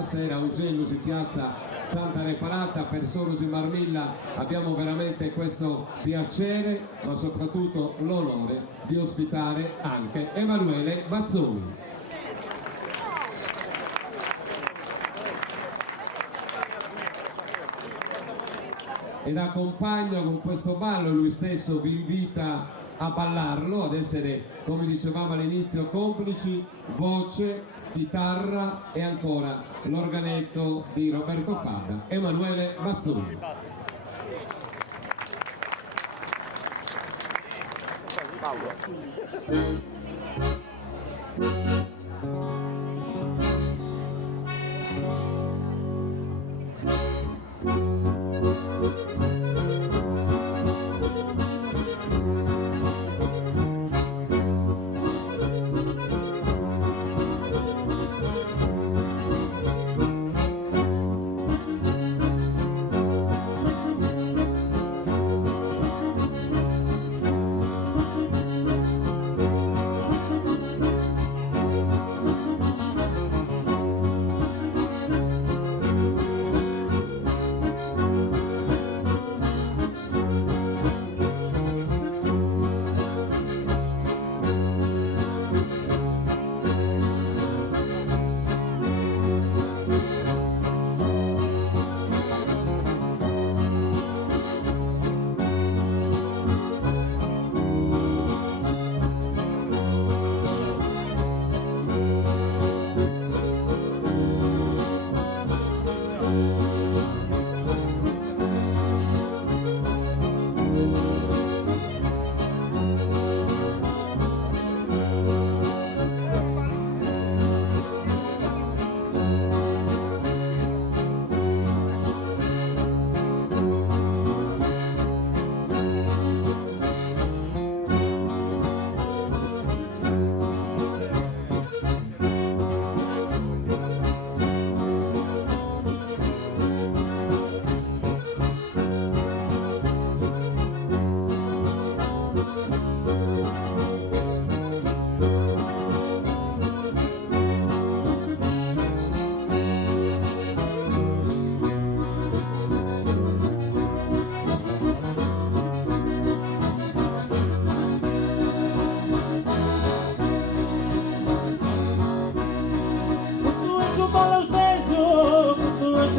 stasera a Usellus in piazza Santa Reparata per Soros in Marmilla abbiamo veramente questo piacere ma soprattutto l'onore di ospitare anche Emanuele Bazzoni. E da compagno con questo ballo lui stesso vi invita a ballarlo, ad essere, come dicevamo all'inizio, complici, voce, chitarra e ancora l'organetto di Roberto Fabra, Emanuele Bazzoni.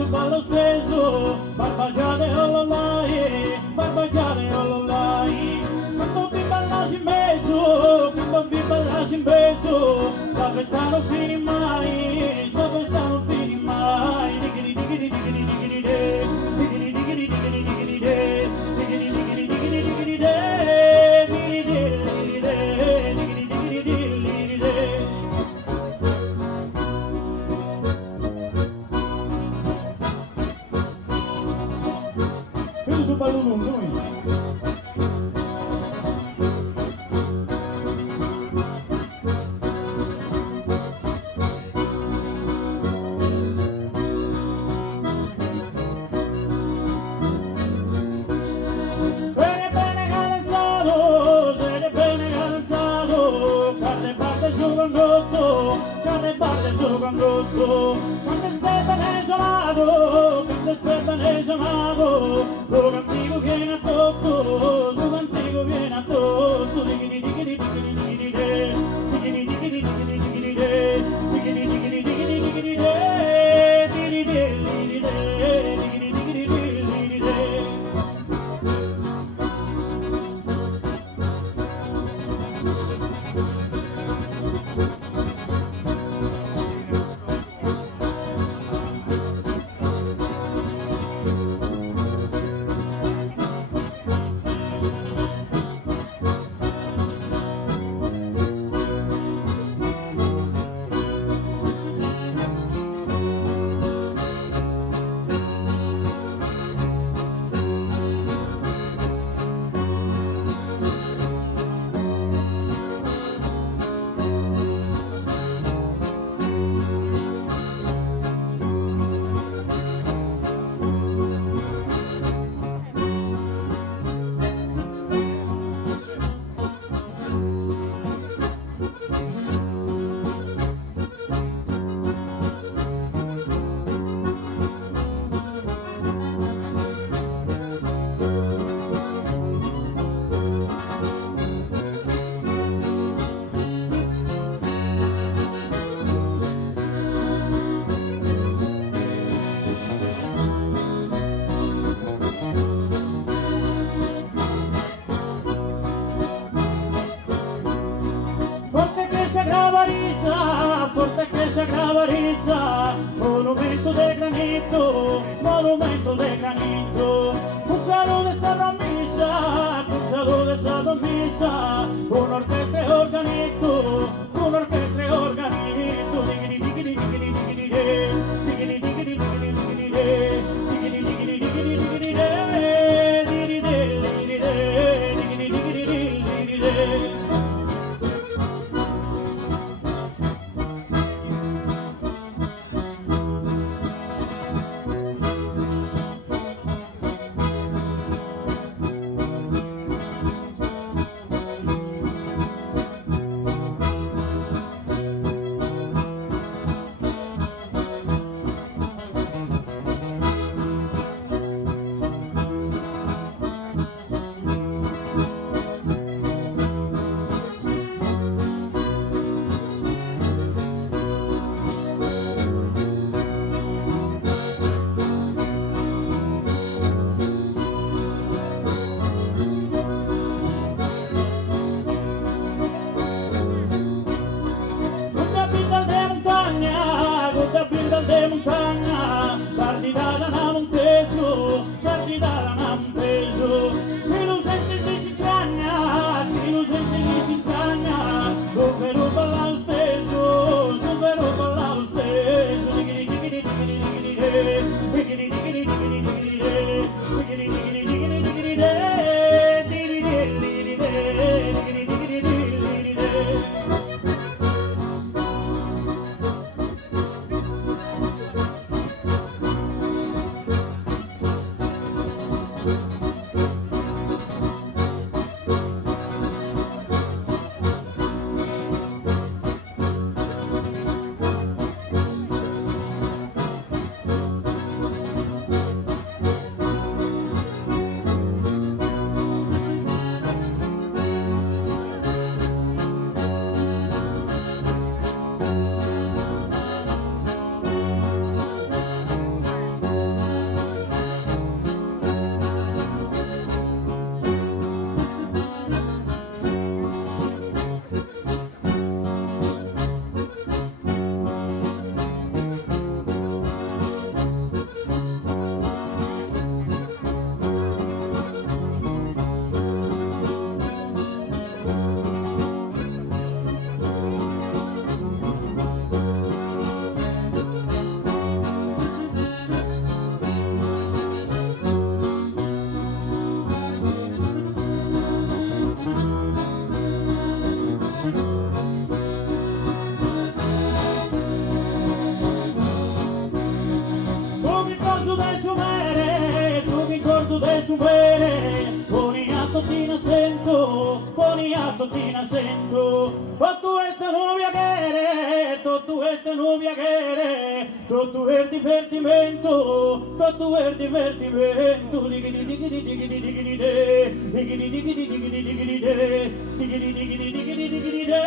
ballo steso, barbaggiare ololai, barbaggiare ololai. Quando vi ballassi in beso, quando vi ballassi in beso, la festa non finì mai, la festa non finì mai. Digiri digiri digiri digiri de, digiri digiri digiri digiri de, digiri digiri digiri digiri de, digiri digiri de, digiri digiri digiri de. Usa o balão no nome. Quando Stefano isolado, quando Stefano isolado, lo antico viene a tocco, lo antico viene a tocco, digiri digiri digiri digiri de, digiri digiri digiri digiri de, digiri digiri digiri digiri de, digiri digiri de, digiri digiri digiri de. Bariza, monumento de granito, monumento de granito. Un saludo de San Misa, un saludo de San Misa, un orquestra organito, un orquestra organito. Digiri, digiri, digiri, digiri, digiri, digiri, digiri, digiri, digiri, digiri, digiri, digiri, de montagna, sardinata non un peso, sardinata non un peso. Chi lo sente che si cagna, chi lo sente che si cagna, supero per lo stesso, supero per lo stesso. Digiri, digiri, digiri, digiri, digiri, digiri, digiri, digiri, digiri, digiri, digiri, digiri, de su bere, ponía totina sento, ponía totina sento. O tu esta novia quere, tu esta novia quere, tu el divertimento, tu el divertimento. Digiri, digiri, digiri, digiri, de, digiri, digiri, digiri, digiri, de, digiri, digiri, digiri, digiri, de,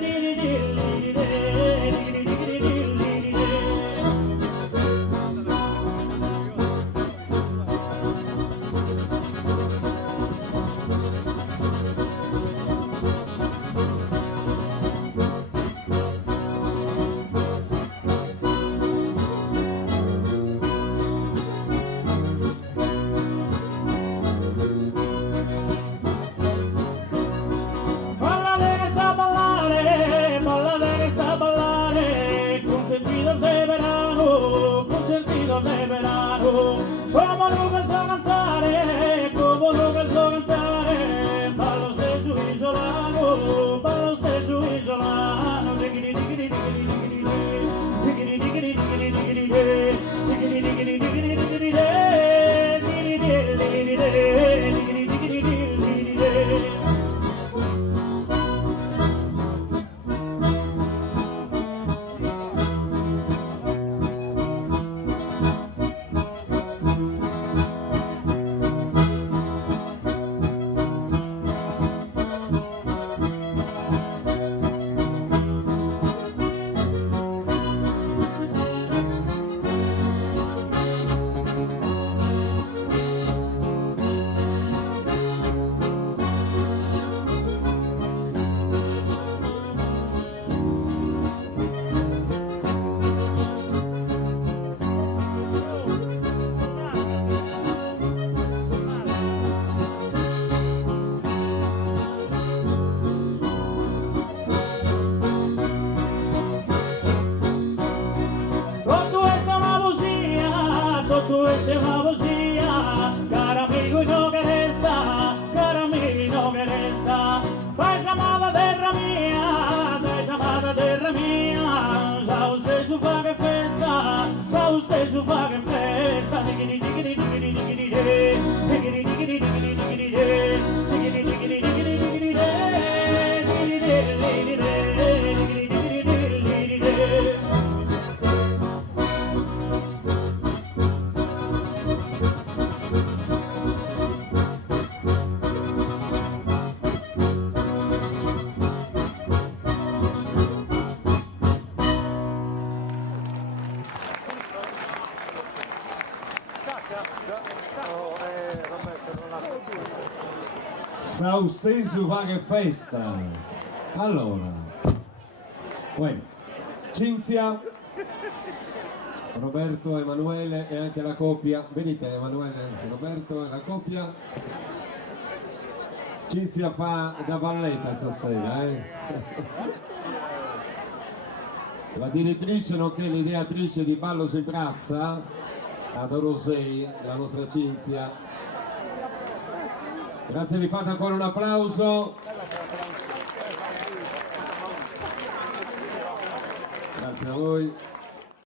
digiri, digiri, de, digiri, digiri, digiri, de. De verano, como no pensó cantare, como no pensó cantare, para lo stesso isolano, para lo stesso isolano. Digiri, digiri, digiri, digiri, digiri, digiri, digiri, digiri, digiri, digiri, digiri, digiri, digiri, digiri, digiri. tutto è una poesia, caro amico no che resta, caro amico no che resta. Vai chiamata terra mia, vai chiamata terra mia, sa lo stesso fa che festa, sa lo stesso fa che festa. Digiri digiri digiri digiri digiri digiri digiri digiri digiri digiri digiri digiri digiri Sau stesso va che festa. Allora, poi Cinzia, Roberto, Emanuele e anche la coppia. Venite Emanuele, anche Roberto e la coppia. Cinzia fa da balletta stasera, La direttrice nonché l'ideatrice di Ballo si Brazza, ad Orosei, la nostra Cinzia. Grazie, vi fate ancora un applauso. Grazie a voi.